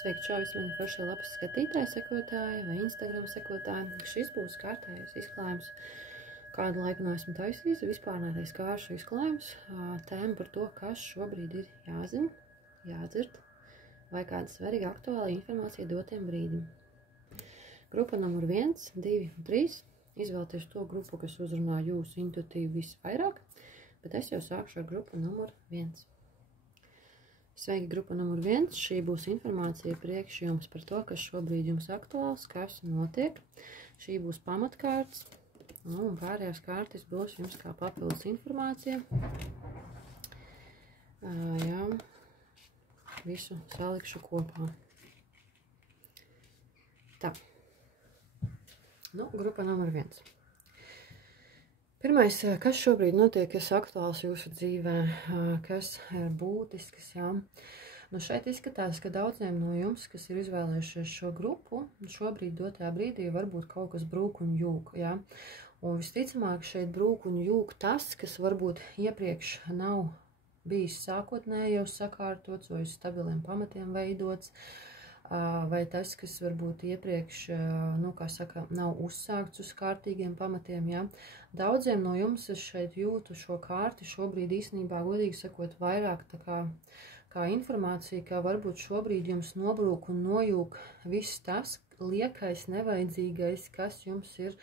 Sveiki, čau, visi mani foršie lapas skatītāji, sekotāji vai Instagram sekotāji. Šis būs kārtējais izklājums. Kādu laiku neesmu taisījis, vispārnētais kāršu izklājums. Tēma par to, kas šobrīd ir jāzina, jādzird, vai kāda svarīga aktuāla informācija dotiem brīdim. Grupa numur 1, 2 un 3. Izvēlieties to grupu, kas uzrunā jūsu intuitīvi visvairāk, bet es jau sākšu ar grupu numur 1. Sveiki, grupa numur 1. Šī būs informācija priekš jums par to, kas šobrīd jums aktuāls, kas notiek. Šī būs pamatkārtas, un pārējās kārtas būs jums kā papildus informācija. Jā, visu salikšu kopā. Tā. Grupa numur 1. Pirmais, kas šobrīd notiek, kas aktuāls jūsu dzīvē, kas ir būtisks, jā. Šeit izskatās, ka daudziem no jums, kas ir izvēlējušies šo grupu, šobrīd dotajā brīdī varbūt kaut kas brūk un jūk, jā. Un visticamāk šeit brūk un jūk tas, kas varbūt iepriekš nav bijis sākotnēji jau sakārtots vai uz stabiliem pamatiem veidots, vai tas, kas varbūt iepriekš, nav uzsākts uz kārtīgiem pamatiem, jā. Daudziem no jums es šeit jūtu šo kārti šobrīd īstenībā, godīgi sakot, vairāk tā kā informācija, ka varbūt šobrīd jums nobrūk un nojūk viss tas liekais, nevajadzīgais, kas jums ir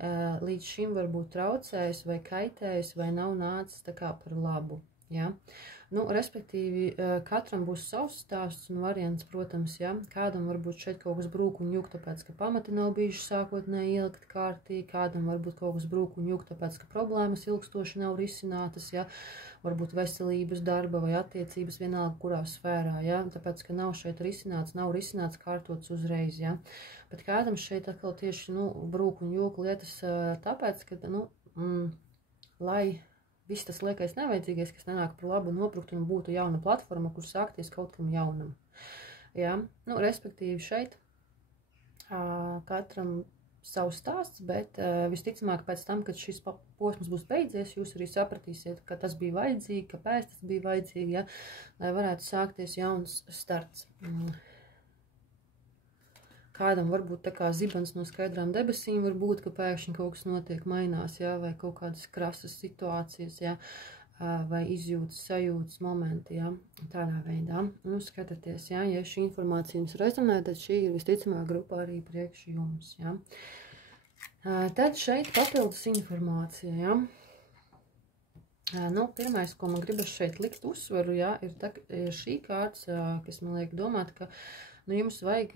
līdz šim varbūt traucējis vai kaitējis vai nav nācis tā kā par labu, jā. Respektīvi, katram būs savs stāsts un variants, protams, ja? Kādam varbūt šeit kaut kas brūk un jūk, tāpēc, ka pamati nav bijuši sākotnēji ielikt kārtī, kādam varbūt kaut kas brūk un jūk, tāpēc, ka problēmas ilgstoši nav risinātas, ja? Varbūt veselības, darba vai attiecības vienalga kurā sfērā, ja? Tāpēc, ka nav šeit risināts kārtots uzreiz, ja? Bet kādam šeit atkal tieši, brūk un jūk lietas tāpēc, ka, lai viss tas liekais nevajadzīgais, kas nenāk par labu, noprukt un būtu jauna platforma, kur sākties kaut kam jaunam. Jā, respektīvi šeit katram savs stāsts, bet visticamāk pēc tam, kad šis posms būs beidzies, jūs arī sapratīsiet, ka tas bija vajadzīgi, kāpēc tas bija vajadzīgi, ja, lai varētu sākties jauns starts. Kādam varbūt tā kā zibens no skaidrām debesīm var būt, ka pēkšņi kaut kas notiek, mainās, jā, vai kaut kādas krasas situācijas, jā, vai izjūtas, sajūtas momenti, jā, tādā veidā. Skatieties, jā, ja šī informācija jums rezonē, tad šī ir visticamāk grupa arī priekš jums, jā. Tad šeit papildus informācija, jā. Pirmais, ko man gribas šeit likt uzsvaru, jā, ir šī kārts, kas man liek domāt, ka jums vajag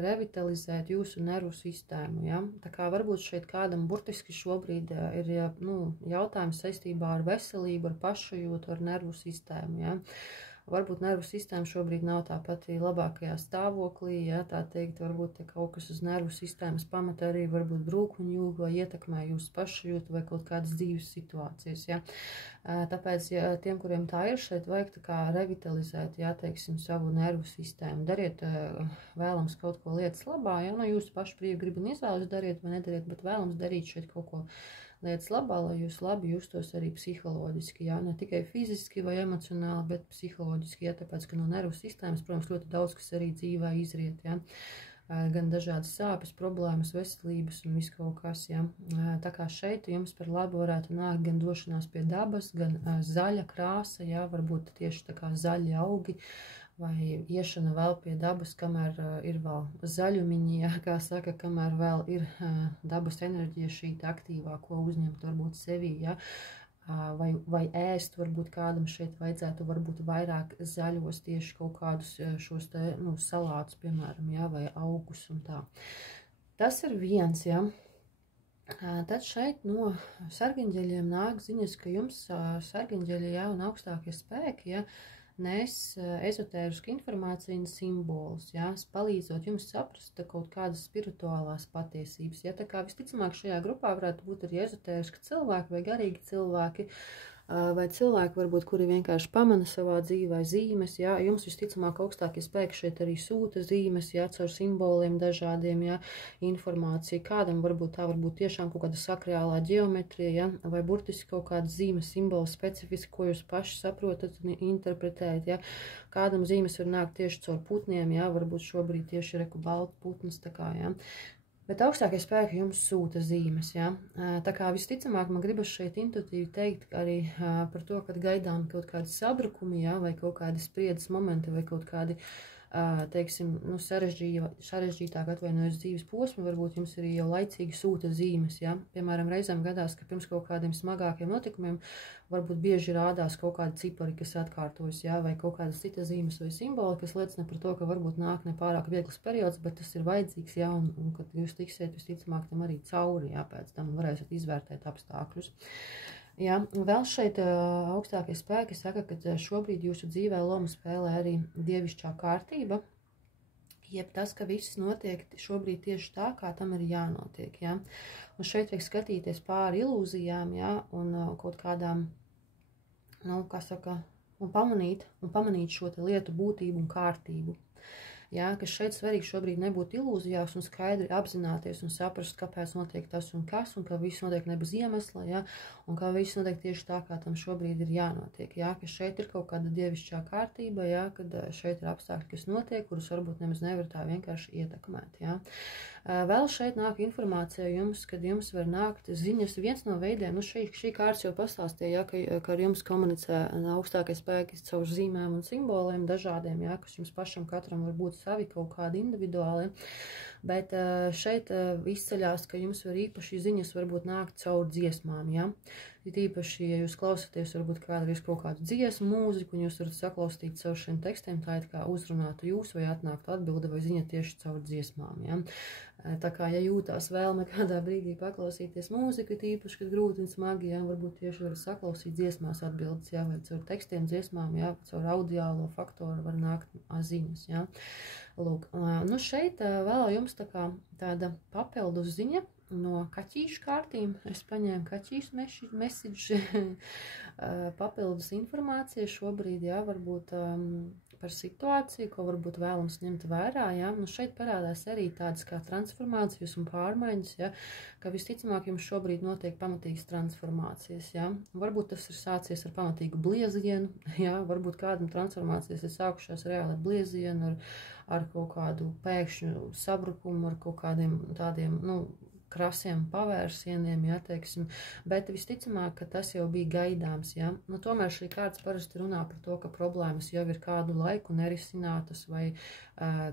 revitalizēt jūsu nervu sistēmu, ja? Tā kā varbūt šeit kādam burtiski šobrīd ir jautājums saistībā ar veselību, ar pašsajūtu, ar nervu sistēmu, ja? Varbūt nervu sistēma šobrīd nav tā pati labākajā stāvoklī, ja? Tā teikt, varbūt kaut kas uz nervu sistēmas pamata arī varbūt brūk un jūg vai ietekmē jūsu pašsajūtu vai kaut kādas dzīves situācijas, ja? Tāpēc, ja tiem, kuriem tā ir, šeit vajag tā kā revitalizēt, ja, teiksim, savu nervu sistēmu. Dariet vēlams kaut ko lietas labā, ja, jūsu pašu brīvi grib un izvēlas dariet vai nedariet, bet vēlams darīt šeit kaut ko lietas labā, lai jūs labi justos arī psiholoģiski, ja, ne tikai fiziski vai emocionāli, bet psiholoģiski, ja, tāpēc, ka no nervu sistēmas, protams, ļoti daudz, kas arī dzīvē izriet, ja. Gan dažādas sāpes, problēmas, veselības un viss kaut kas, ja. Tā kā šeit jums par labu varētu nākt gan došanās pie dabas, gan zaļa krāsa, ja, varbūt tieši tā kā zaļi augi, vai iešana vēl pie dabas, kamēr ir vēl zaļumiņi, ja, kā saka, kamēr vēl ir dabas enerģija šī aktīvā, ko uzņemt varbūt sevī, ja. Vai ēst, varbūt kādam šeit vajadzētu varbūt vairāk zaļos tieši kaut kādus šos te, salātus, piemēram, ja, vai augus un tā. Tas ir viens, ja. Tad šeit no sargaņģeļiem nāk ziņas, ka jums sargaņģeļi, ja, un augstākie spēki, ja, nes ezotērisku informāciju un simbolus, ja, palīdzot jums saprast kaut kādas spirituālās patiesības. Ja, tā kā visticamāk šajā grupā varētu būt arī ezotēriski cilvēki vai garīgi cilvēki, vai cilvēki, varbūt, kuri vienkārši pamana savā dzīvē zīmes, jā, jums visticamāk augstākie spēki šeit arī sūta zīmes, jā, caur simboliem dažādiem, jā, informāciju, kādam varbūt tā varbūt tiešām kaut kāda sakrālā ģeometrija, jā, vai burtiski kaut kāda zīmes simbola specifiski, ko jūs paši saprotat un interpretējat, jā, kādam zīmes var nākt tieši caur putniem, jā, varbūt šobrīd tieši reku baltu putnas, tā kā, jā. Bet augstākie spēki jums sūta zīmes, ja? Tā kā visticamāk man gribas šeit intuitīvi teikt arī par to, kad gaidām kaut kādi sabrukumi, ja? Vai kaut kādi spriedzes momenti, vai kaut kādi, teiksim, nu, sarežģītāk atvainojas dzīves posmi, varbūt jums arī jau laicīgi sūta zīmes, ja? Piemēram, reizēm gadās, ka pirms kaut kādiem smagākiem notikumiem varbūt bieži rādās kaut kādi cipari, kas atkārtojas, ja? Vai kaut kādas citas zīmes vai simboli, kas liecina par to, ka varbūt nāk nepārāk viegls periods, bet tas ir vajadzīgs, ja? Un kad jūs tiksiet visticamāk tam arī cauri, ja? Pēc tam varēsiet izvērtēt apstākļus. Jā, vēl šeit augstākie spēki saka, ka šobrīd jūsu dzīvē lomu spēlē arī dievišķā kārtība, jeb tas, ka viss notiek šobrīd tieši tā, kā tam ir jānotiek, jā. Un šeit vajag skatīties pāri ilūzijām, jā, un kaut kādām, nu, kā saka, un pamanīt šo te lietu būtību un kārtību. Jā, ka šeit svarīgi šobrīd nebūt ilūzijās un skaidri apzināties un saprast, kāpēc notiek tas un kas, un ka viss notiek ne bez iemesla, jā, un ka viss notiek tieši tā, kā tam šobrīd ir jānotiek, jā, ka šeit ir kaut kāda dievišķā kārtība, jā, kad šeit ir apstākļi, kas notiek, kurus varbūt nemaz nevar tā vienkārši ietekmēt, jā. Vēl šeit nāk informācija jums, kad jums var nākt ziņas, viens no veidiem, nu šī kārts jau pastāstīja, ja, ka ar jums komunicē augstākie spēki caur zīmēm un simboliem dažādiem, ja, kas jums pašam katram var būt savi kaut kādi individuāli, bet šeit izceļās, ka jums var īpaši ziņas varbūt nākt caur dziesmām, ja. Ir īpaši, ja jūs klausaties varbūt kādreiz kaut kādu dziesmu, mūziku, un jūs varat saklausīt caur šiem tekstiem, tā ir kā uzrunātu jūs vai atnāktu atbilde vai ziņa tieši caur dziesmām, ja. Tā kā, ja jūtās vēlme kādā brīdī paklausīties mūziku, īpaši, kad grūti un smagi, ja, varbūt tieši var saklausīt dziesmās atbildes, ja, vai caur tekstiem dziesmām, ja, caur audiālo faktoru var nākt ziņas, ja. Lūk, nu šeit vēl jums tā kā tāda papildus ziņa no kaķīšu kārtīm. Es paņēmu kaķīšu message papildus informāciju šobrīd, jā, varbūt par situāciju, ko varbūt vēlams ņemt vērā, jā. Nu šeit parādās arī tādas kā transformācijas un pārmaiņas, jā, ka visticamāk jums šobrīd notiek pamatīgas transformācijas, jā. Varbūt tas ir sācies ar pamatīgu bliezienu, jā, varbūt kādam transformācijas ir sākušās reāli ar bliezienu, ar kaut kādu pēkšņu sabrukumu, ar kaut kādiem tādiem, nu, krasiem pavērsieniem, ja, teiksim, bet visticamāk, ka tas jau bija gaidāms, ja. Nu, tomēr šī kārtas parasti runā par to, ka problēmas jau ir kādu laiku nerisinātas vai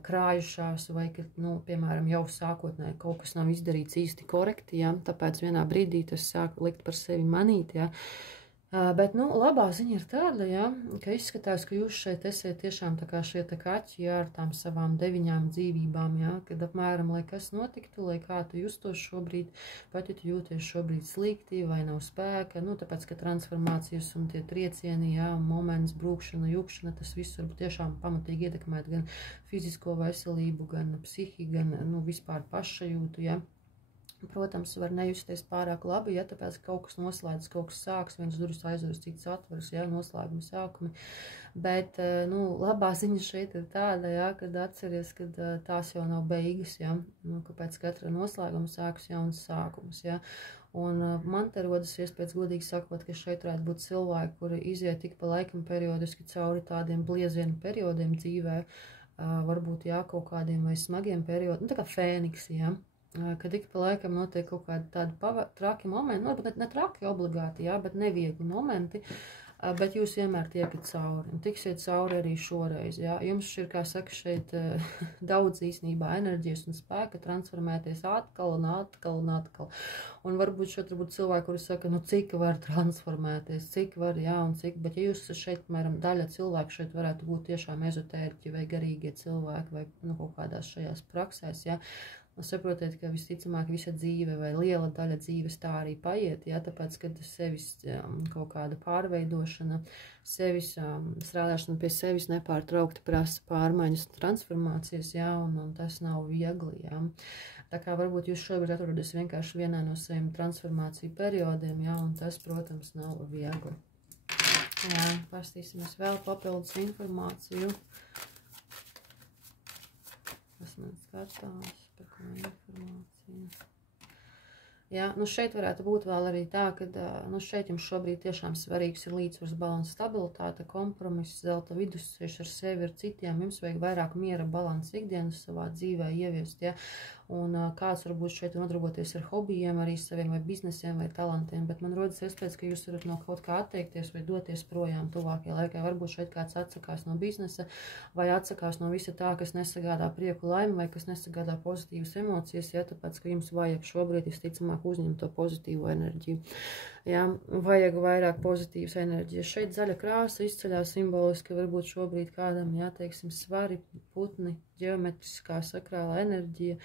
krājušās, vai, ka, nu, piemēram, jau sākotnēji kaut kas nav izdarīts īsti korekti, ja, tāpēc vienā brīdī tas sāk likt par sevi manīt, ja. Bet, nu, labā ziņa ir tāda, ja, ka izskatās, ka jūs šeit esiet tiešām tā kā šie te kaķi, ja, ar tām savām 9 dzīvībām, ja, kad apmēram, lai kas notiktu, lai kā tu justos šobrīd, pat ja tu jūties šobrīd slikti vai nav spēka, nu, tāpēc, ka transformācijas un tie triecieni, ja, moments, brūkšana, jukšana, tas viss var tiešām pamatīgi ietekmēt gan fizisko veselību, gan psihi, gan, nu, vispār pašsajūtu, ja. Protams, var nejusties pārāk labi, ja tāpēc kaut kas noslēdz, kaut kas sāks, viens durvis aizveras, cits atveras, ja, noslēguma sākumi. Bet, nu, labā ziņa šeit ir tāda, ja, kad atceries, kad tās jau nav beigas, ja, nu, ka pēc katra noslēguma sāks jauns sākums, ja. Un man te rodas iespējas godīgi sakot, ka šeit varētu būt cilvēki, kuri iziet tik pa laikam periodiski cauri tādiem bliezienu periodiem dzīvē, varbūt, jā, kaut kādiem vai smagiem periodiem, nu, tā kā fēniks, ja. Kad ik pa laikam notiek kaut kādi tādi traki momenti, nu, varbūt ne traki obligāti, jā, bet neviegli momenti, bet jūs vienmēr tiekat cauri, un tiksiet cauri arī šoreiz, jā. Jums ir, kā saka, šeit daudz īstenībā enerģijas un spēka transformēties atkal un atkal un atkal. Un varbūt šeit varbūt cilvēki, kuri saka, nu, cik var transformēties, cik var, jā, un cik, bet ja jūs šeit, piemēram, daļa cilvēku šeit varētu būt tiešām ezotērķi vai garīgie cilvēki vai, nu, kaut kādās šajās praksēs, jā. Saprotiet, ka visticamāk visa dzīve vai liela daļa dzīves tā arī paiet, ja, tāpēc, kad sevis kaut kāda pārveidošana, sevis strādāšana pie sevis nepārtraukti prasa pārmaiņas un transformācijas, ja, un tas nav viegli, ja. Tā kā varbūt jūs šobrīd atrodas vienkārši vienā no saviem transformāciju periodiem, ja, un tas, protams, nav viegli. Jā, pastīsimies vēl papildus informāciju. Kas man skatās, par ko informācija. Jā, nu šeit varētu būt vēl arī tā, ka nu šeit jums šobrīd tiešām svarīgs ir līdzsvars, balanss, stabilitāte, kompromiss, zelta vidusceļš ar sevi, ar citiem. Jums vajag vairāk miera, balanss ikdienas savā dzīvē ieviest, ja. Un kāds varbūt šeit nodarboties ar hobijiem, arī saviem vai biznesiem vai talantiem, bet man rodas iespējas, ka jūs varat no kaut kā atteikties vai doties projām tuvākajā laikā. Varbūt šeit kāds atsakās no biznesa vai atsakās no visa tā, kas nesagādā prieku, laimi vai kas nesagādā pozitīvas emocijas, ja, tāpēc, ka jums vajag šobrīd visticamāk uzņemt to pozitīvo enerģiju. Jā, vajag vairāk pozitīvas enerģijas. Šeit zaļa krāsa izceļās simboliski, varbūt šobrīd kādam, jā, teiksim, svari, putni, ģeometriskā sakrālā enerģija.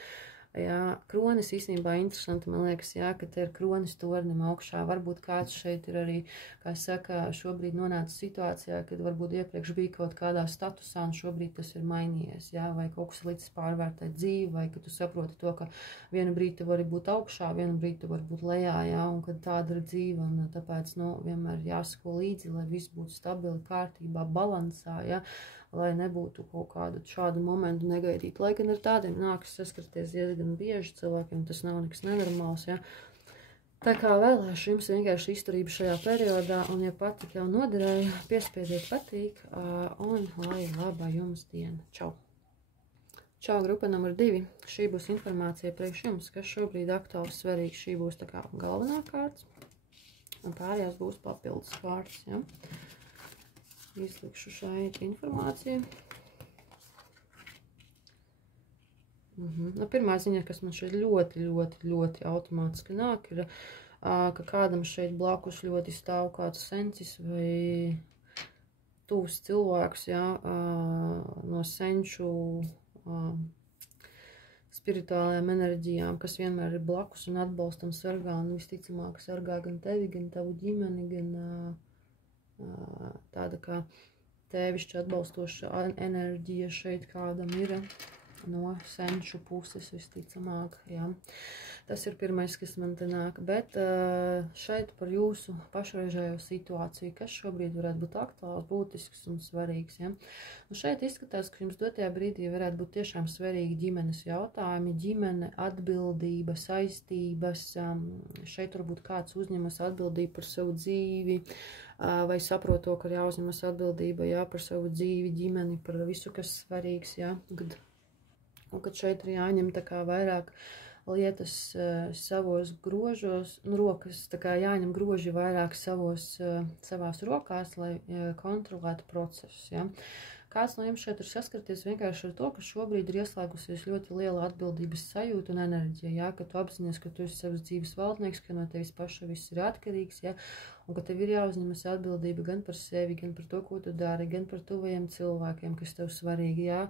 Jā, kronis īstenībā interesanti, man liekas, jā, ka te ir kronis tornim augšā. Varbūt kāds šeit ir arī, kā saka, šobrīd nonāca situācijā, kad varbūt iepriekš bija kaut kādā statusā un šobrīd tas ir mainījies, jā, vai kaut kas līdz pārvērtēt dzīvi, vai ka tu saproti to, ka vienu brīdi tu vari būt augšā, vienu brīdi tu vari būt lejā, jā, un kad tāda ir dzīve, un tāpēc, nu, vienmēr jāsako līdzi, lai viss būtu stabili, kārtībā, balansā, jā, lai nebūtu kaut kādu šādu momentu negaidīt. Lai gan ar tādiem nākas saskarties diezgan bieži cilvēkiem, tas nav nekas nenormāls, ja. Tā kā vēlēšu jums vienkārši izturību šajā periodā, un ja patika jau noderēja, piespiediet patīk, un lai laba jums diena. Čau! Čau, grupa numur 2. Šī būs informācija priekš jums, kas šobrīd aktuāls svarīgs. Šī būs tā kā galvenā kārts, un pārējās būs papildus kārts, ja. Izlikšu šeit informāciju. Nu, pirmā ziņa, kas man šeit ļoti automātiski nāk, ir, ka kādam šeit blakus ļoti stāv kāds sencis vai tuvs cilvēks, jā, no senču spirituālajām enerģijām, kas vienmēr ir blakus un atbalstam sargā, un visticamāk sargā gan tevi, gan tavu ģimeni, gan tāda kā tēvišķa atbalstoša enerģija šeit kādam ir no senču puses visticamāk, jā. Tas ir pirmais, kas man te nāk, bet šeit par jūsu pašreizējo situāciju, kas šobrīd varētu būt aktuāls, būtisks un svarīgs, ja. Un šeit izskatās, ka jums dotajā brīdī varētu būt tiešām svarīgi ģimenes jautājumi, ģimene, atbildība, saistības, šeit varbūt kāds uzņemas atbildību par savu dzīvi, vai saprot to, ka ir jāuzņemas atbildība, jā, par savu dzīvi, ģimeni, par visu, kas svarīgs, jā, un kad šeit ir jāņem tā kā vairāk lietas savos grožos, nu, rokas, tā kā jāņem groži vairāk savās rokās, lai kontrolētu procesus, jā. Kāds no jums šeit ir saskarties vienkārši ar to, ka šobrīd ir ieslēgusies ļoti liela atbildības sajūta un enerģija, jā, ka tu apzinies, ka tu esi savas dzīves valdnieks, ka no tevis paša viss ir atkarīgs, jā, un ka tev ir jāuzņemas atbildība gan par sevi, gan par to, ko tu dari, gan par tuvajiem cilvēkiem, kas tev svarīgi, jā,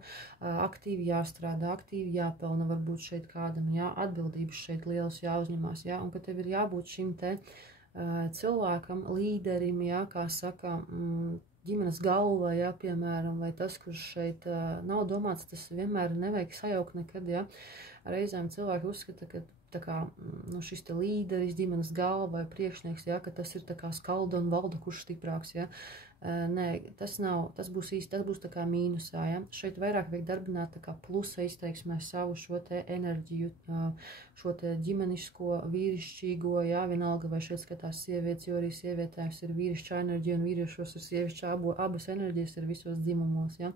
aktīvi jāstrādā, aktīvi jāpelna, varbūt šeit kādam, jā, atbildības šeit lielas jāuzņemās, jā, un ka tev ir jābūt šim te cilvēkam, līderim, jā, kā saka, ģimenes galva, jā, piemēram, vai tas, kurš šeit nav domāts, tas vienmēr nevajag sajaukt nekad, jā. Reizēm cilvēki uzskata, ka tā kā, nu, šis te līderis, ģimenes galva vai priekšnieks, jā, ka tas ir tā kā skalda un valda, kurš stiprāks, jā. Nē, tas nav, tas būs īsti, tas būs tā kā mīnusā, ja. Šeit vairāk vajag darbināt tā kā plusa izteiksmē savu šo te enerģiju, šo te ģimenisko, vīrišķīgo, jā, vienalga vai šeit skatās sievietes, jo arī sievietēs ir vīrišķa enerģija un vīriešos ir sievišķa, abas enerģijas ir visos dzimumos, ja.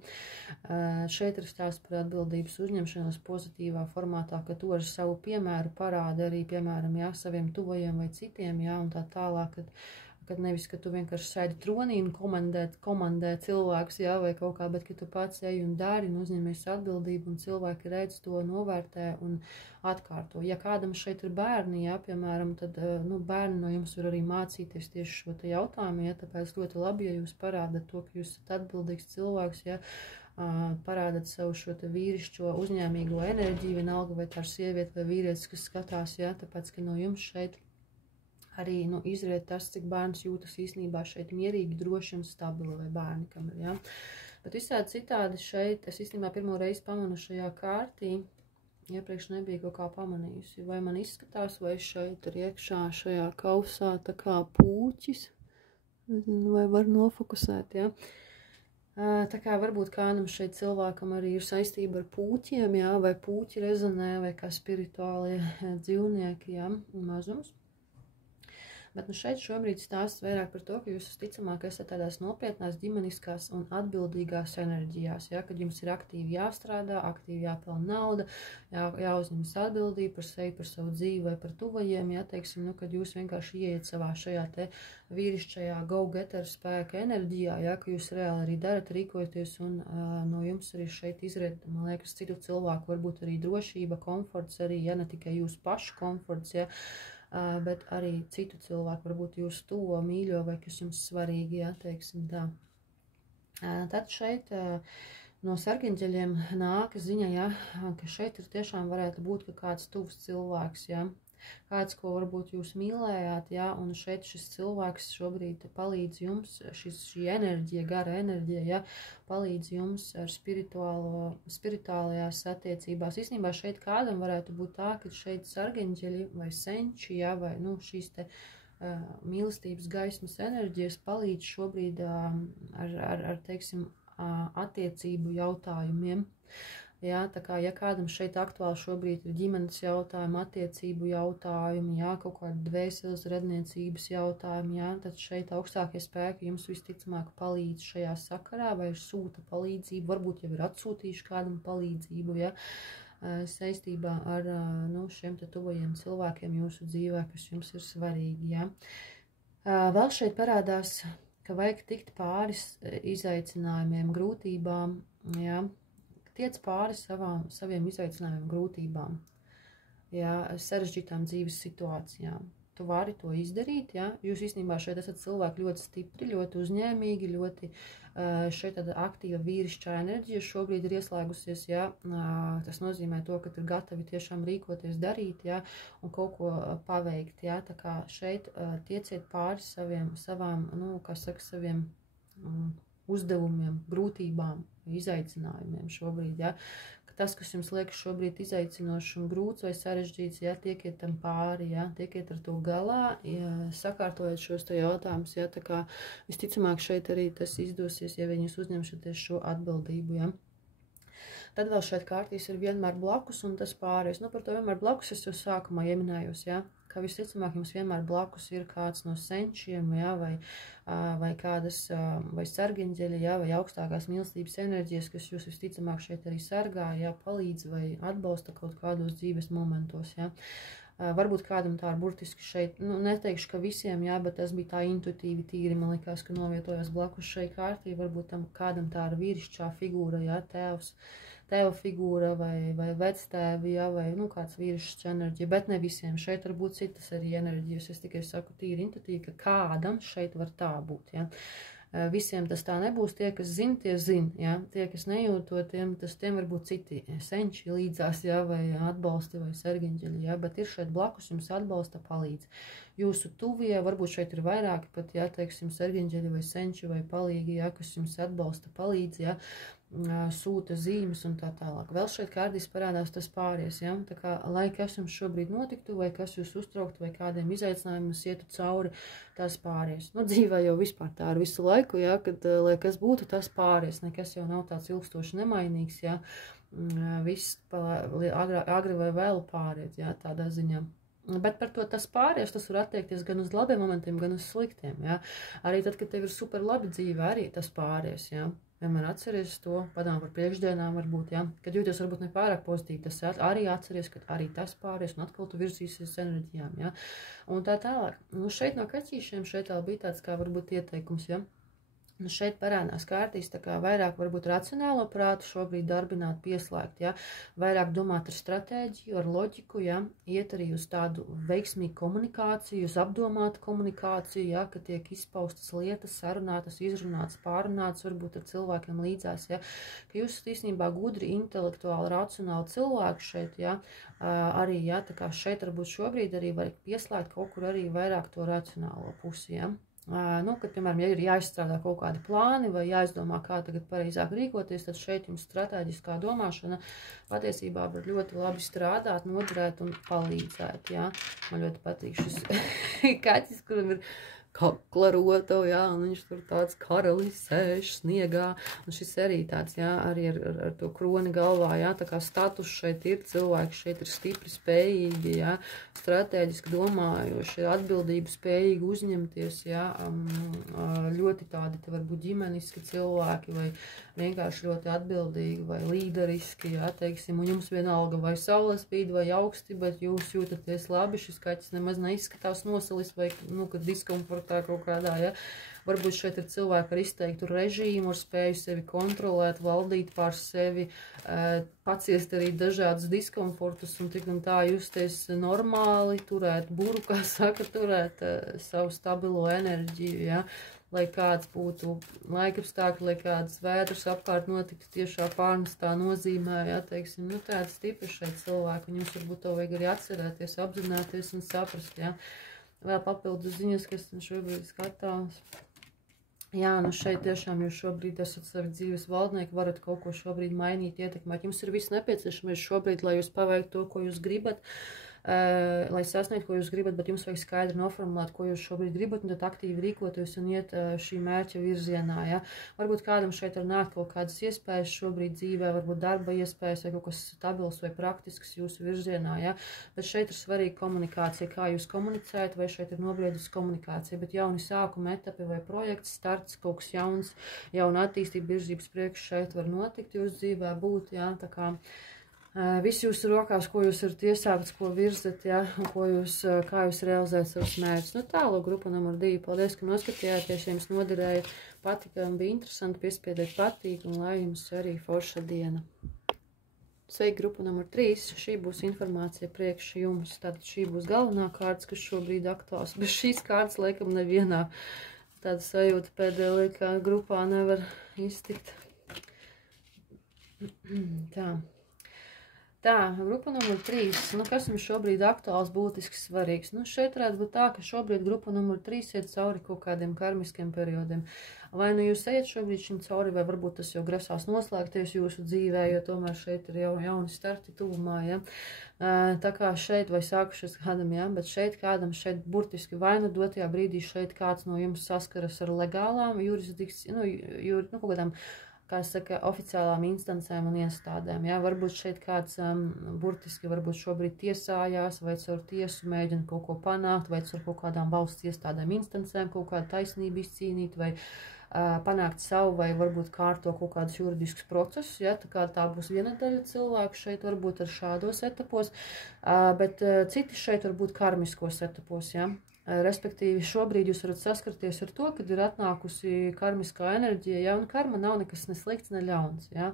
Šeit ir stāsts par atbildības uzņemšanos pozitīvā formātā, ka tu ar savu piemēru parādi arī, piemēram, jā, saviem tuvajiem vai citiem, jā, un tā tālāk, kad nevis, ka tu vienkārši sēdi tronī un komandē cilvēkus, jā, vai kaut kā, bet ka tu pats ej un dari un uzņemies atbildību un cilvēki redz to, novērtē un atkārto. Ja kādam šeit ir bērni, jā, piemēram, tad, nu, bērni no jums var arī mācīties tieši šo te jautājumu, jā, tāpēc ļoti labi, ja jūs parādat to, ka jūs esat atbildīgs cilvēks, jā, parādat savu šo te vīrišķo uzņēmīgo enerģiju, vienalga vai tā ir sieviete vai vīrietis, kas skatās, jā, tāpēc, ka no jums šeit arī, nu, izriet tas, cik bērns jūtas īstenībā šeit mierīgi, droši un stabili, vai bērni, kam ir, jā. Bet visādi citādi šeit, es īstenībā pirmo reizi pamanu šajā kārtī, iepriekš nebija kaut kā pamanījusi, vai man izskatās, vai šeit ir iekšā šajā kausā tā kā pūķis, vai var nofokusēt, ja. Tā kā varbūt kādam šeit cilvēkam arī ir saistība ar pūķiem, ja, vai pūķi rezonē, vai kā spirituālie dzīvnieki, ja, mazums. Bet nu šeit šobrīd stāsts vairāk par to, ka jūs visticamāk esat tādās nopietnās, ģimeniskās un atbildīgās enerģijās, ja, kad jums ir aktīvi jāstrādā, aktīvi jāpelna nauda, jāuzņemas atbildība par sevi, par savu dzīvi vai par tuvajiem, ja, teiksim, nu, kad jūs vienkārši ieiet savā šajā te vīrišķajā go-getter spēka enerģijā, ja, ka jūs reāli arī darat, rīkojaties un no jums arī šeit izriet, man liekas, citu cilvēku varbūt arī drošība, komforts arī, ja, ne tikai jūsu pašu komforts, ja, bet arī citu cilvēku, varbūt jūs to mīļo vai kas jums svarīgi, ja, teiksim tā. Tad šeit no sarkanģeļiem nāka ziņa, ja, ka šeit ir tiešām varētu būt ka kāds tuvs cilvēks, ja, kāds, ko varbūt jūs mīlējāt, ja, un šeit šis cilvēks šobrīd palīdz jums, šī enerģija, gara enerģija, ja, palīdz jums ar spirituālajās attiecībās. Īstenībā šeit kādam varētu būt tā, ka šeit sarkanģeļi vai senči, ja, vai, nu, šīs te mīlestības gaismas enerģijas palīdz šobrīd ar teiksim, attiecību jautājumiem. Jā, tā kā, ja kādam šeit aktuāli šobrīd ir ģimenes jautājumi, attiecību jautājumi, jā, kaut kāda dvēseles radniecības jautājumi, jā, tad šeit augstākie spēki jums visticamāk palīdz šajā sakarā vai sūta palīdzību, varbūt jau ir atsūtījuši kādam palīdzību, jā, saistībā ar, nu, šiem te tuvajiem cilvēkiem jūsu dzīvē, kas jums ir svarīgi, jā. Vēl šeit parādās, ka vajag tikt pāris izaicinājumiem, grūtībām, jā, tiec pāri saviem izaicinājumiem, grūtībām, jā, sarežģītām dzīves situācijām. Tu vari to izdarīt, jā. Jūs īstenībā šeit esat cilvēki ļoti stipri, ļoti uzņēmīgi, ļoti šeit tāda aktīva vīrišķā enerģija šobrīd ir ieslēgusies, jā. Tas nozīmē to, ka ir gatavi tiešām rīkoties, darīt, jā, un kaut ko paveikt, jā. Tā kā šeit tieciet pāri savām, nu, kā saka, saviem uzdevumiem, grūtībām, izaicinājumiem šobrīd, ja, ka tas, kas jums liekas šobrīd izaicinošs un grūts vai sarežģīts, ja, tiekiet tam pāri, ja, tiekiet ar to galā, ja, sakārtojot šos te jautājumus, ja, tā kā visticamāk šeit arī tas izdosies, ja jūs uzņemšaties šo atbildību, ja. Tad vēl šeit kārtīs ir vienmēr blakus un tas pārējais. Nu, par to vienmēr blakus es jau sākumā ieminējos, ja, ka visticamāk jums vienmēr blakus ir kāds no senčiem, ja, vai kādas, vai sarkanģeļi, ja, vai augstākās mīlestības enerģijas, kas jūs visticamāk šeit arī sargā, ja, palīdz vai atbalsta kaut kādos dzīves momentos, ja. Varbūt kādam tā ir burtiski šeit, nu, neteikšu, ka visiem, jā, bet tas bija tā intuitīvi tīri, man likās, ka novietojās blakus šai kārtī, varbūt tam kādam tā ir vīrišķā figūra, jā, tēva figūra vai vectēvi, jā, vai, nu, kāds vīrišķs enerģija, bet ne visiem, šeit var būt citas arī enerģijas, es tikai saku tīri intuitīvi, ka kādam šeit var tā būt, jā. Visiem tas tā nebūs, tie, kas zina, tie zina, ja? Tie, kas nejūt to, tiem var būt citi senči līdzās, ja? Vai atbalsti vai sarkanģeļi, ja? Bet ir šeit blakus jums atbalsta palīdz. Jūsu tuvie, varbūt šeit ir vairāki pat, ja, teiksim, sarkanģeļi vai senči vai palīgi, ja, kas jums atbalsta palīdz, ja, sūta zīmes un tā tālāk. Vēl šeit kārdīs parādās tas pāries, ja, tā kā, lai kas jums šobrīd notiktu, vai kas jūs uztrauktu, vai kādiem izaicinājumiem ietu cauri, tas pāries. Nu, dzīvē jau vispār tā ir visu laiku, ja, kad, lai kas būtu, tas pāries, nekas jau nav tāds ilgstoši nemainīgs, ja, viss agri vai vēl pāries, ja, tādā ziņā. Bet par to tas pāries, tas var attiekties gan uz labiem momentiem, gan uz sliktiem, ja. Arī tad, kad tev ir super labi dzīve, arī tas pāries, ja. Vienmēr atceries to, padomā par priekšdienām varbūt, ja. Kad jūties varbūt nepārāk pozitīvi, tas arī atceries, ka arī tas pāries, un atkal tu virzīsies enerģijām, ja. Un tā tālāk. Nu, šeit no kaķīšiem šeit vēl bija tāds kā varbūt ieteikums, ja. Nu, šeit parādās kārtīs tā kā vairāk varbūt racionālo prātu šobrīd darbināt, pieslēgt, ja, vairāk domāt ar stratēģiju, ar loģiku, ja, iet arī uz tādu veiksmīgu komunikāciju, uz apdomātu komunikāciju, ja, ka tiek izpaustas lietas, sarunātas, izrunātas, pārunātas, varbūt ar cilvēkiem līdzās, ja, ka jūs esat īstenībā gudri, intelektuāli, racionāli cilvēki šeit, ja, arī, ja, tā kā šeit varbūt šobrīd arī var pieslēgt kaut kur arī vairāk to racionālo pusi, ja. Nu, kad, piemēram, ja ir jāizstrādā kaut kādi plāni vai jāizdomā, kā tagad pareizāk rīkoties, tad šeit jums stratēģiskā domāšana patiesībā var ļoti labi strādāt, noderēt un palīdzēt, jā. Man ļoti patīk šis kaķis, kuram ir kaklaroto, jā, un viņš tur tāds karalis sēž sniegā, un šis arī tāds, jā, arī ar to kroni galvā, jā, tā kā status šeit ir, cilvēki šeit ir stipri spējīgi, jā, stratēģiski domājoši, atbildību spējīgi uzņemties, jā, ļoti tādi, te varbūt ģimeniski cilvēki, vai vienkārši ļoti atbildīgi, vai līderiski, jā, teiksim, un jums vienalga vai saule spīd, vai augsti, bet jūs jūtaties labi, šis kaķis nemaz neizskatās nosalis, vai, nu, kad diskomfortā kaut kādā, ja. Varbūt šeit ir cilvēki ar izteiktu režīmu, ar spēju sevi kontrolēt, valdīt pār sevi, paciest arī dažādas diskomfortus un tik un tā justies normāli, turēt buru, kā saka, turēt savu stabilo enerģiju, ja. Lai kāds būtu laikapstākļi, lai kādas vētras apkārt notiktu tiešā pārnestā nozīmē, ja, teiksim, nu tāds stipri šeit cilvēki, un jums varbūt to vajag arī atcerēties, apzināties un saprast, ja. Vēl papildus ziņas, kas šobrīd skatās. Jā, nu šeit tiešām jūs šobrīd esat savi dzīves valdnieki, varat kaut ko šobrīd mainīt, ietekmēt. Jums ir viss nepieciešamais šobrīd, lai jūs paveiktu to, ko jūs gribat, lai sasniegtu, ko jūs gribat, bet jums vajag skaidri noformulēt, ko jūs šobrīd gribat, un tad aktīvi rīkoties un iet šī mērķa virzienā, ja. Varbūt kādam šeit var nākt kaut kādas iespējas šobrīd dzīvē, varbūt darba iespējas vai kaut kas stabils vai praktisks jūsu virzienā, ja. Bet šeit ir svarīga komunikācija, kā jūs komunicējat, vai šeit ir nobriedusi komunikācija, bet jauni sākuma etapi vai projekts, starts, kaut kas jauns, jauna attīstība, virzības priekš šeit var notikt jūsu dzīvē būt, ja, tā kā viss jūsu rokās, ko jūs varat iesākt, ko virzat, ja, un kā jūs realizējat savus mērķus. Nu tālāk, grupa numur 2. Paldies, ka noskatījāties, ja jums noderēja, patika un bija interesanti, piespiediet patīt, un lai jums arī forša diena. Sveiki, grupa numur 3. Šī būs informācija priekš jums. Tātad šī būs galvenā kārtas, kas šobrīd aktuāls. Bez šīs kārtas, laikam, nevienā tāda sajūta pēdējā laikā grupā nevar iztikt. Tā, grupa numur 3. Nu, kas jums šobrīd aktuāls, būtisks, svarīgs? Nu, šeit varētu būt tā, ka šobrīd grupa numur 3 iet cauri kaut kādiem karmiskiem periodiem. Vai nu jūs ejat šobrīd šim cauri, vai varbūt tas jau grasās noslēgties jūsu dzīvē, jo tomēr šeit ir jau jauni starti tuvumā, ja. Tā kā šeit vai sākušies kādam, ja, bet šeit kādam šeit burtiski vai nu dotajā brīdī šeit kāds no jums saskaras ar legālām jurisdikciju, kaut kādām, kā saka, oficiālām instancēm un iestādēm, ja, varbūt šeit kāds burtiski varbūt šobrīd tiesājās, vai caur tiesu mēģina kaut ko panākt, vai caur kaut kādām valsts iestādēm instancēm kaut kādu taisnību izcīnīt, vai panākt savu, vai varbūt kārto kaut kādus juridiskus procesus, ja, tā kā tā būs viena daļa cilvēku šeit varbūt ar šādos etapos, bet citi šeit varbūt karmiskos etapos, ja. Respektīvi, šobrīd jūs varat saskarties ar to, kad ir atnākusi karmiskā enerģija, ja, un karma nav nekas ne slikts, ne ļauns, ja,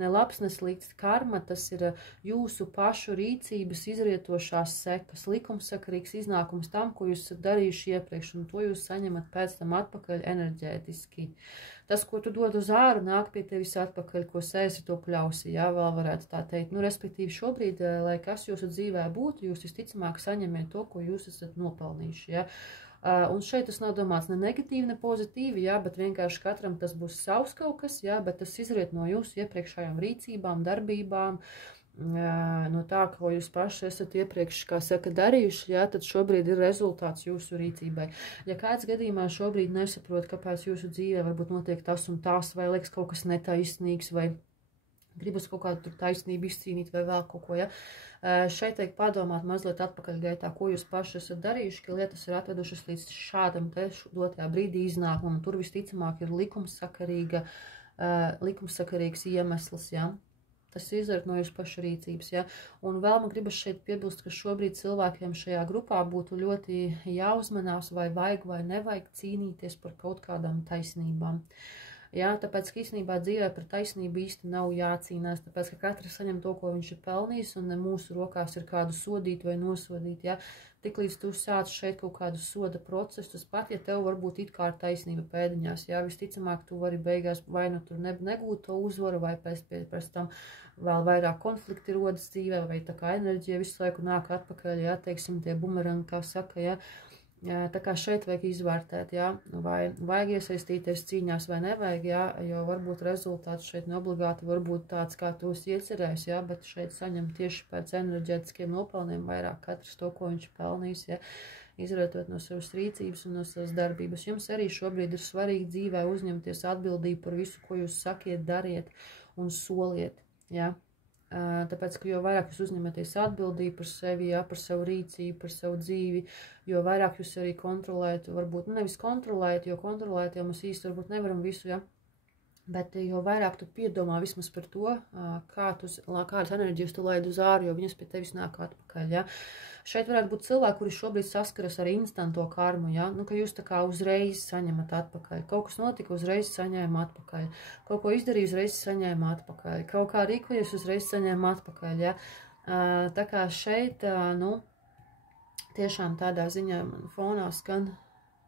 ne labs, ne slikts. Karma, tas ir jūsu pašu rīcības izrietošās sekas, likumsakarīgs iznākums tam, ko jūs esat darījuši iepriekš, un to jūs saņemat pēc tam atpakaļ enerģētiski. Tas, ko tu dod uz āru, nāk pie tevis atpakaļ, ko sēsi, to pļausi, jā, vēl varētu tā teikt. Nu, respektīvi, šobrīd, lai kas jūsu dzīvē būtu, jūs visticamāk saņemiet to, ko jūs esat nopelnījuši, jā. Un šeit tas nav domāts ne negatīvi, ne pozitīvi, jā, bet vienkārši katram tas būs savs kaut kas, jā, bet tas izriet no jūsu iepriekšējām rīcībām, darbībām, no tā, ko jūs paši esat iepriekš, kā saka, darījuši, jā, tad šobrīd ir rezultāts jūsu rīcībai. Ja kāds gadījumā šobrīd nesaprot, kāpēc jūsu dzīvē varbūt notiek tas un tās, vai liekas kaut kas netaisnīgs, vai gribas kaut kādu tur taisnību izcīnīt, vai vēl kaut ko, ja, šeit teik padomāt mazliet atpakaļgaitā, ko jūs paši esat darījuši, ka lietas ir atvedušas līdz šādam te dotajā brīdī iznākumam, tur visticamāk ir likumsakarīgs iemesls, ja. Tas izriet no jūsu pašu rīcības, ja. Un vēl man gribas šeit piebilst, ka šobrīd cilvēkiem šajā grupā būtu ļoti jāuzmanās, vai vajag vai nevajag cīnīties par kaut kādām taisnībām. Jā, tāpēc, ka īstenībā dzīvē par taisnību īsti nav jācīnās, tāpēc, ka katrs saņem to, ko viņš ir pelnījis, un mūsu rokās ir kādu sodīt vai nosodīt, jā. Tiklīdz tu sāc šeit kaut kādu soda procesus, pat ja tev varbūt it kā ir taisnība pēdiņās, jā, visticamāk tu vari beigās vai nu tur negūt to uzvaru, vai pēc tam vēl vairāk konflikti rodas dzīvē, vai tā kā enerģija visu laiku nāk atpakaļ, jā, teiksim, tie bumerangi, kā saka, jā. Tā kā šeit vajag izvērtēt, jā, vai vajag iesaistīties cīņās vai nevajag, jā, jo varbūt rezultāts šeit neobligāti varbūt tāds, kā tu esi iecerējis, jā, bet šeit saņem tieši pēc enerģētiskiem nopelniem vairāk katrs to, ko viņš pelnīs, jā. izrietot no savas rīcības un no savas darbības. Jums arī šobrīd ir svarīgi dzīvē uzņemties atbildību par visu, ko jūs sakiet, dariet un soliet, ja? Tāpēc, ka jo vairāk jūs uzņematies atbildību par sevi, ja, par savu rīcību, par savu dzīvi, jo vairāk jūs arī kontrolējat, varbūt nevis kontrolējat, jo kontrolēt jau mēs īsti varbūt nevaram visu, ja, bet jo vairāk tu piedomā vismaz par to, kādas enerģijas tu laid uz āru, jo viņas pie tevis nāk atpakaļ, ja. Šeit varētu būt cilvēki, kuri šobrīd saskaras ar instanto karmu, ja? Nu, ka jūs tā kā uzreiz saņemat atpakaļ. Kaut kas notika, uzreiz saņēma atpakaļ. Kaut ko izdarīja, uzreiz saņēma atpakaļ. Kaut kā rīkojies, uzreiz saņēma atpakaļ, ja? Tā kā šeit, nu, tiešām tādā ziņā fonā skan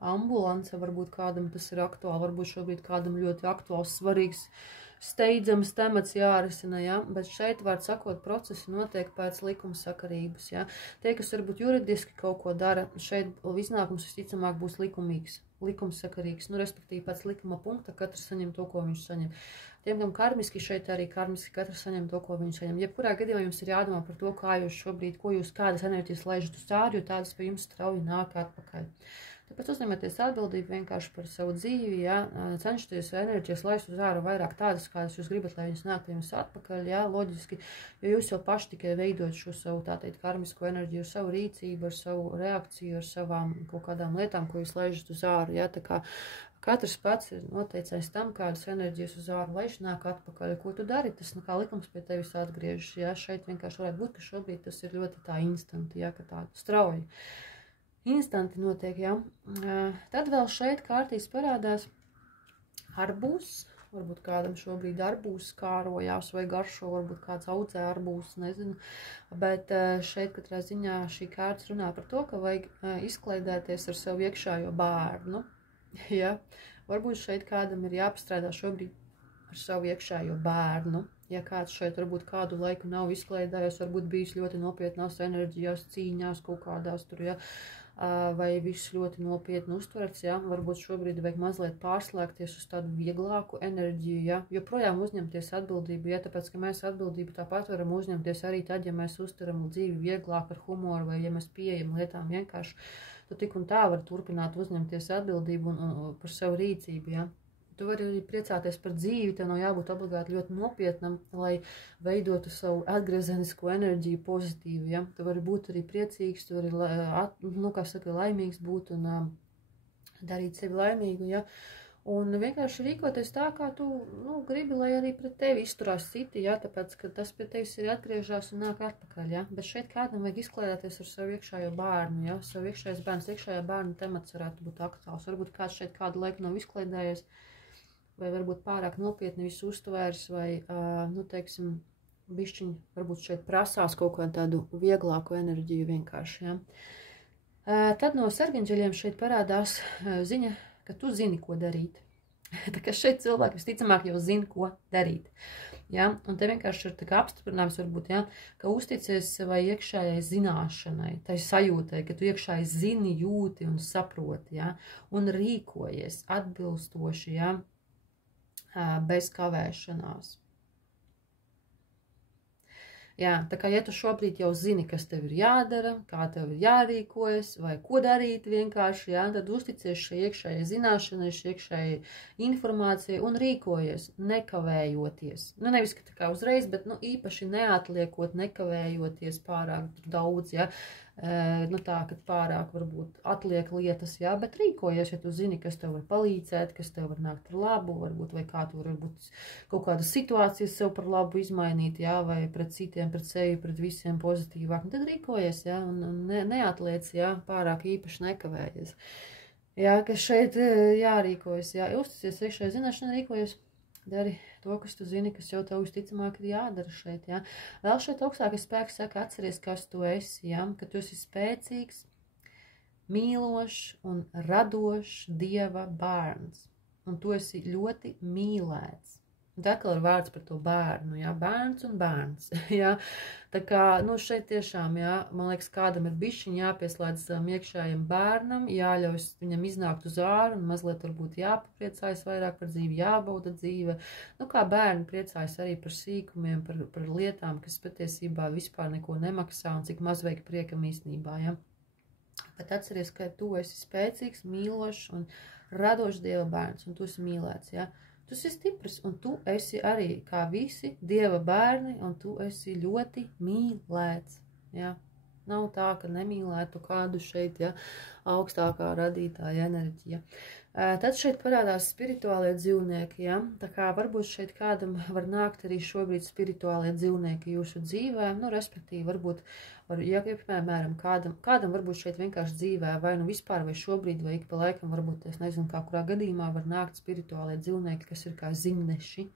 ambulance, varbūt kādam tas ir aktuāli, varbūt šobrīd kādam ļoti aktuāls, svarīgs, steidzams temats jārisina, ja? Bet šeit, var sakot, procesi notiek pēc likuma sakarības, ja? Tie, kas varbūt juridiski kaut ko dara, šeit iznākums visticamāk būs likumīgs, likumsakarīgs, nu, respektīvi pēc likuma punkta katrs saņem to, ko viņš saņem. Tiem, kam karmiski, šeit arī karmiski katrs saņem to, ko viņš saņem. Jebkurā gadījumā jums ir jādomā par to, kā jūs šobrīd, kādas enerģijas laižat uz āru, jo tādas pie jums strauji nāk atpakaļ. Tāpēc uzņemieties atbildību vienkārši par savu dzīvi, ja, cenšaties enerģijas laist uz āru vairāk tādas, kādas jūs gribat, lai viņas nāk pie jums atpakaļ, ja, loģiski, jo jūs jau paši tikai veidot šo savu, tā teikt, karmisko enerģiju, ar savu rīcību, ar savu reakciju, ar savām kaut kādām lietām, ko jūs laižat uz āru, ja, tā kā katrs pats ir noteicējis tam, kādas enerģijas uz āru laiž nāk atpakaļ, ko tu dari, tas kā likums pie tevis atgriežas, ja, šeit vienkārši varētu būt, ka šobrīd tas ir ļoti tā instanti, ja, ka tā strauji. Instanti notiek, ja. Tad vēl šeit kārtīs parādās arbūs, varbūt kādam šobrīd arbūs kārojās vai garšo, varbūt kāds audzē arbūs, nezinu, bet šeit katrā ziņā šī kārtas runā par to, ka vajag izklaidēties ar savu iekšājo bērnu, ja. Varbūt šeit kādam ir jāpastrādā šobrīd ar savu iekšājo bērnu, ja kāds šeit varbūt kādu laiku nav izklaidējies, varbūt bijis ļoti nopietnās enerģijās, cīņās kaut kādās tur, ja, vai viss ļoti nopietni uztverts, ja, varbūt šobrīd vajag mazliet pārslēgties uz tādu vieglāku enerģiju, ja, joprojām uzņemties atbildību, ja, tāpēc, ka mēs atbildību tāpat varam uzņemties arī tad, ja mēs uztveram dzīvi vieglāk ar humoru, vai ja mēs pieejam lietām vienkārši, tad tik un tā var turpināt uzņemties atbildību un par savu rīcību, ja. Tu vari arī priecāties par dzīvi, tev nav jābūt obligāti ļoti nopietnam, lai veidotu savu atgriezenisko enerģiju pozitīvu, ja. Tu vari būt arī priecīgs, tu vari, nu, kā saka, laimīgs būt un darīt sevi laimīgu, ja. Un vienkārši rīkoties tā, kā tu, nu, gribi, lai arī pret tevi izturās citi, ja, tāpēc, ka tas pie tevis ir atgriežās un nāk atpakaļ, ja. Bet šeit kādam vajag izklaidēties ar savu iekšējo bērnu, ja. Savu iekšējais bērns, iekšējā bērna temats varētu būt aktuāls. Varbūt kāds šeit kādu laiku nav izklaidējies, vai varbūt pārāk nopietni visu uztvērs, vai, nu, teiksim, bišķiņi varbūt šeit prasās kaut kādu tādu vieglāku enerģiju vienkārši, ja. Tad no sargaņģeļiem šeit parādās ziņa, ka tu zini, ko darīt. Tā kā šeit cilvēki visticamāk jau zina, ko darīt. Ja? Un te vienkārši ir tā kā apstiprinājums varbūt, ja? Ka uzticies savai iekšējai zināšanai, tai sajūtai, ka tu iekšēji zini, jūti un saproti, ja? Un rīkojies atbilstoši, ja? Bez kavēšanās. Jā, tā kā ja tu šobrīd jau zini, kas tev ir jādara, kā tev ir jārīkojas, vai ko darīt vienkārši, jā, tad uzticies šai iekšējai zināšanai, šai iekšējai informācijai un rīkojies, nekavējoties. Nu, nevis, ka tā kā uzreiz, bet, nu, īpaši neatliekot, nekavējoties pārāk daudz, jā. Nu tā, ka pārāk varbūt atliek lietas, jā, bet rīkojies, ja tu zini, kas tev var palīdzēt, kas tev var nākt par labu, varbūt, vai kā tu varbūt kaut kādas situācijas sev par labu izmainīt, jā, vai pret citiem, pret sevi, pret visiem pozitīvāk, un tad rīkojies, jā, un neatliec, jā, pārāk īpaši nekavējies. Jā, ka šeit jārīkojas, jā, uzticies iekšēji zināšanai, rīkojies. Dari to, kas tu zini, kas jau tev visticamāk ir jādara šeit, jā. Vēl šeit augstākais spēks saka, atceries, kas tu esi, jā, ka tu esi spēcīgs, mīlošs un radošs Dieva bērns. Un tu esi ļoti mīlēts. Un tā kā ir vārds par to bērnu, jā, bērns un bērns, jā. Tā kā, nu, šeit tiešām, jā, man liekas, kādam ir bišķiņ jāpieslēdz savam iekšējiem bērnam, jāļaus viņam iznākt uz āru un mazliet varbūt jāpapriecājas vairāk par dzīvi, jābauda dzīve. Nu, kā bērni priecājas arī par sīkumiem, par lietām, kas patiesībā vispār neko nemaksā un cik maz veik priekam īstenībā, jā. Bet atceries, ka tu esi spēcīgs, mīlošs un radošs Dieva bērns, un tu esi mīlēts, ja? Tu esi stiprs, un tu esi arī, kā visi Dieva bērni, un tu esi ļoti mīlēts, ja? Nav tā, ka nemīlētu kādu šeit, ja, augstākā radītāja enerģija. Tad šeit parādās spirituālie dzīvnieki, ja, tā kā varbūt šeit kādam var nākt arī šobrīd spirituālie dzīvnieki jūsu dzīvē, nu, respektīvi, varbūt, ja piemēram, kādam varbūt šeit vienkārši dzīvē, vai nu vispār, vai šobrīd, vai ik pa laikam, varbūt, es nezinu, kā kurā gadījumā var nākt spirituālie dzīvnieki, kas ir kā zimneši.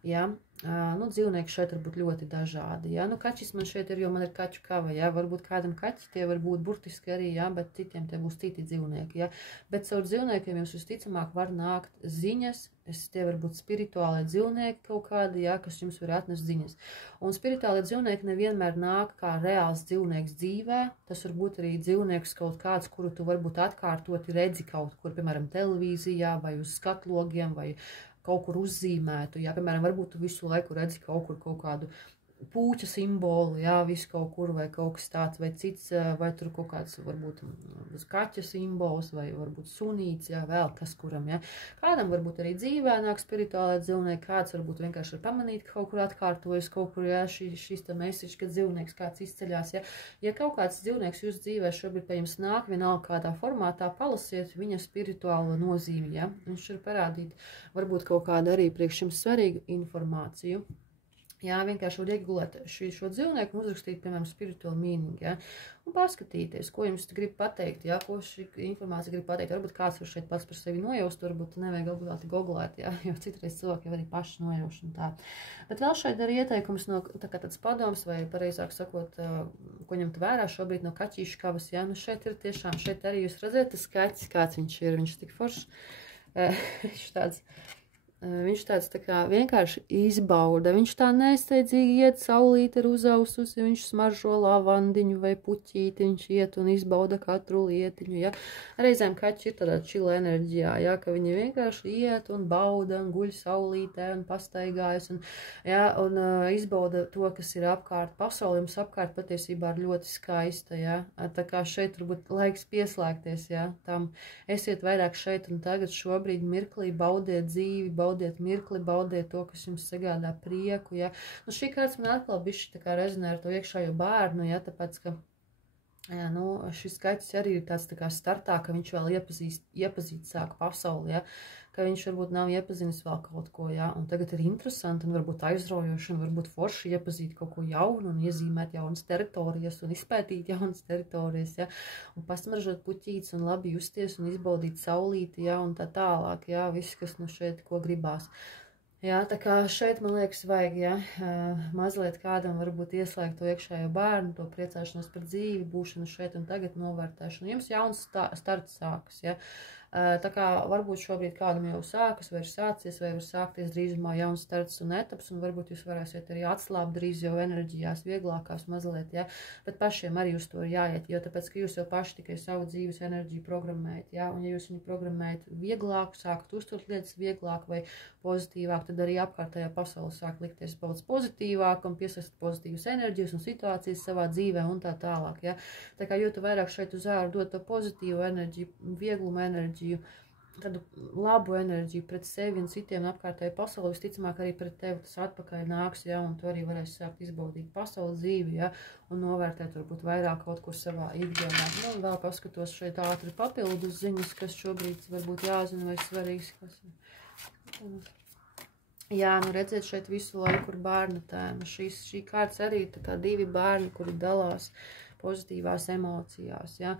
Ja? Nu, dzīvnieki šeit var būt ļoti dažādi. Ja? Nu, kaķis man šeit ir, jo man ir kaķu kava. Ja? Varbūt kādam kaķi tie var būt burtiski arī, ja? Bet citiem tie būs citi dzīvnieki. Ja? Bet caur dzīvniekiem jums visticamāk var nākt ziņas. Tie var būt spirituālie dzīvnieki kaut kādi, ja? Kas jums var atnest ziņas. Un spirituālie dzīvnieki nevienmēr nāk kā reāls dzīvnieks dzīvē. Tas var būt arī dzīvnieks kaut kāds, kuru tu varbūt atkārtoti redzi kaut kur, piemēram, televīzijā vai uz skatlogiem vai kaut kur uzzīmētu, jā, piemēram, varbūt tu visu laiku redzi kaut kur kaut kādu pūķa simbolu, jā, visu kaut kur vai kaut kas tāds, vai cits, vai tur kaut kāds, varbūt kaķa simbols, vai varbūt sunīts, jā, vēl kas kuram, jā. Kādam varbūt arī dzīvē nāk spirituālai dzīvnieki, kāds varbūt vienkārši var pamanīt, ka kaut kur atkārtojas, kaut kur, jā, šis te mesiķis, ka dzīvnieks kāds izceļās, jā. Ja kaut kāds dzīvnieks jūs dzīvē šobrīd pie jums nāk, vienalga kādā formātā, palasiet viņa spirituālo nozīmi, jā. Viņš ir parādīt, varbūt kaut kādu arī priekš jums svarīgu informāciju. Jā, vienkārši var iegulēt šo dzīvnieku un uzrakstīt, piemēram, spiritual meaning, jā, un paskatīties, ko jums grib pateikt, jā, ko šī informācija grib pateikt. Varbūt kāds var šeit pats par sevi nojaust, varbūt nevajag obligāti googlēt, jā, jo citreiz cilvēki jau arī paši nojauš un tā. Bet vēl šeit arī ieteikums no tāds padoms, vai pareizāk sakot, ko ņemt vērā šobrīd no kaķīšu kavas, jā, nu šeit ir tiešām, šeit arī jūs redzēt, tas kaķis, kāds viņš ir, viņš tik foršs, viņš tāds tā kā vienkārši izbauda, viņš tā nesteidzīgi iet, saulīte ir uzaususi, viņš smaržo lavandiņu vai puķīti, viņš iet un izbauda katru lietiņu, ja. Reizēm kaķi ir tādā čila enerģijā, ja, ka viņi vienkārši iet un bauda un guļ saulītē un pastaigājas un, ja, un izbauda to, kas ir apkārt. Pasauli jums apkārt patiesībā ir ļoti skaista, ja. Tā kā šeit varbūt laiks pieslēgties, ja, tam esiet vairāk šeit un tagad šobrīd mirklī, baudiet dzīvi, baudiet mirkli, baudiet to, kas jums sagādā prieku, ja. Nu, šī kārts man atkal bišķi tā kā rezonē ar to iekšējo bērnu, ja, tāpēc, ka, jā, nu, šis kaķis arī ir tāds tā kā startā, ka viņš vēl iepazīt sāk pasauli, ja, ka viņš varbūt nav iepazinis vēl kaut ko, ja, un tagad ir interesanti un varbūt aizraujoši un varbūt forši iepazīt kaut ko jaunu un iezīmēt jaunas teritorijas un izpētīt jaunas teritorijas, ja, un pasmaržot puķītes un labi justies un izbaudīt saulīti, ja, un tā tālāk, ja, viss, kas nu šeit ko gribās. Jā, tā kā šeit, man liekas, vajag, ja, mazliet kādam varbūt ieslēgt to iekšējo bērnu, to priecāšanos par dzīvi, būšanu šeit un tagad novērtēšanu. Jums jauns starts sākas, ja. Tā kā varbūt šobrīd kādam jau sākas, vai ir sācies, vai var sākties drīzumā jauns starts un etaps, un varbūt jūs varēsiet arī atslābt drīz jau enerģijās vieglākās mazliet, ja, bet pašiem arī uz to ir jāiet, jo tāpēc, ka jūs jau paši tikai savu dzīves enerģiju programmējat, ja, un ja jūs viņu programmējat vieglāk, sākat uztvert lietas vieglāk vai pozitīvāk, tad arī apkārtējā pasaule sāk likties daudz pozitīvāk un piesaist pozitīvas enerģijas un situācijas savā dzīvē un tā tālāk, ja. Tā kā jo tu vairāk šeit uz āru dod to pozitīvu enerģiju, vieglumu enerģiju, tādu labu enerģiju pret sevi un citiem apkārtēju pasauli, visticamāk arī pret tevi tas atpakaļ nāks, ja, un tu arī varēsi sākt izbaudīt pasaules dzīvi, ja, un novērtēt varbūt vairāk kaut kur savā ikdienā. Nu, un vēl paskatos šeit ātri papildus ziņas, kas šobrīd varbūt jāzina vai svarīgs, kas ir. Jā, nu redziet šeit visu laiku ir bērnu tēma. Šī kārts arī tā kā divi bērni, kuri dalās pozitīvās emocijās, ja.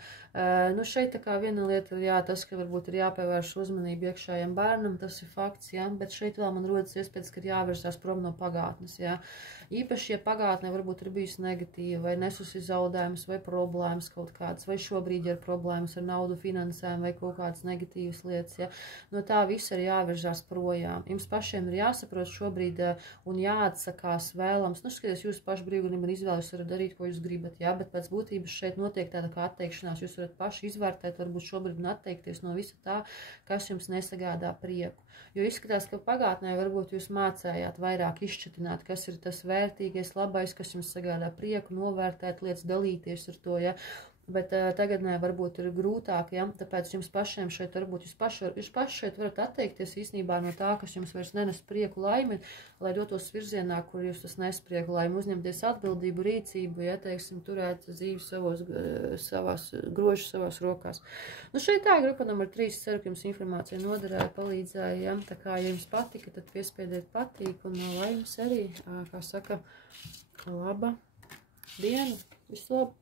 Nu šeit tā kā viena lieta ir, jā, tas, ka varbūt ir jāpievērš uzmanību iekšējiem bērnam, tas ir fakts, ja, bet šeit vēl man rodas iespējas, ka ir jāvērsās prom no pagātnes, ja. Īpaši, ja pagātnē varbūt ir bijusi negatīva, vai nesusi zaudējumus, vai problēmas kaut kādas, vai šobrīd ir problēmas ar naudu, finansēm, vai kaut kādas negatīvas lietas, ja. No tā viss ir jāvērsās projām. Jums pašiem ir jāsaprot šobrīd un jāatsakās vēlams. Nu, skaties, jūs paši brīvgribīgi un izvēles varat darīt, ko jūs gribat, ja, bet pēc būtības šeit notiek tāda kā atteikšanās. Jūs varat paši izvērtēt, varbūt šobrīd un atteikties no visa tā, kas jums nesagādā prieku. Jo izskatās, ka pagātnē varbūt jūs mācējāt vairāk izšķitināt, kas ir tas vērtīgais, labais, kas jums sagādā prieku, novērtēt lietas, dalīties ar to, ja. Bet tagadnē varbūt ir grūtāk, ja? Tāpēc jums pašiem šeit varbūt jūs paši šeit varat atteikties īstenībā no tā, kas jums vairs nenes prieku laimi, lai dotos virzienā, kur jūs tas nes prieku laimi, uzņemties atbildību, rīcību, ja, teiksim, turēt dzīvi grožus savās rokās. Nu, šeit tā grupa numur 3, ceru, ka jums informācija noderēja, palīdzēja, ja? Tā kā, ja jums patika, tad piespiediet patīk, un lai jums arī, kā saka, laba diena, visu labu!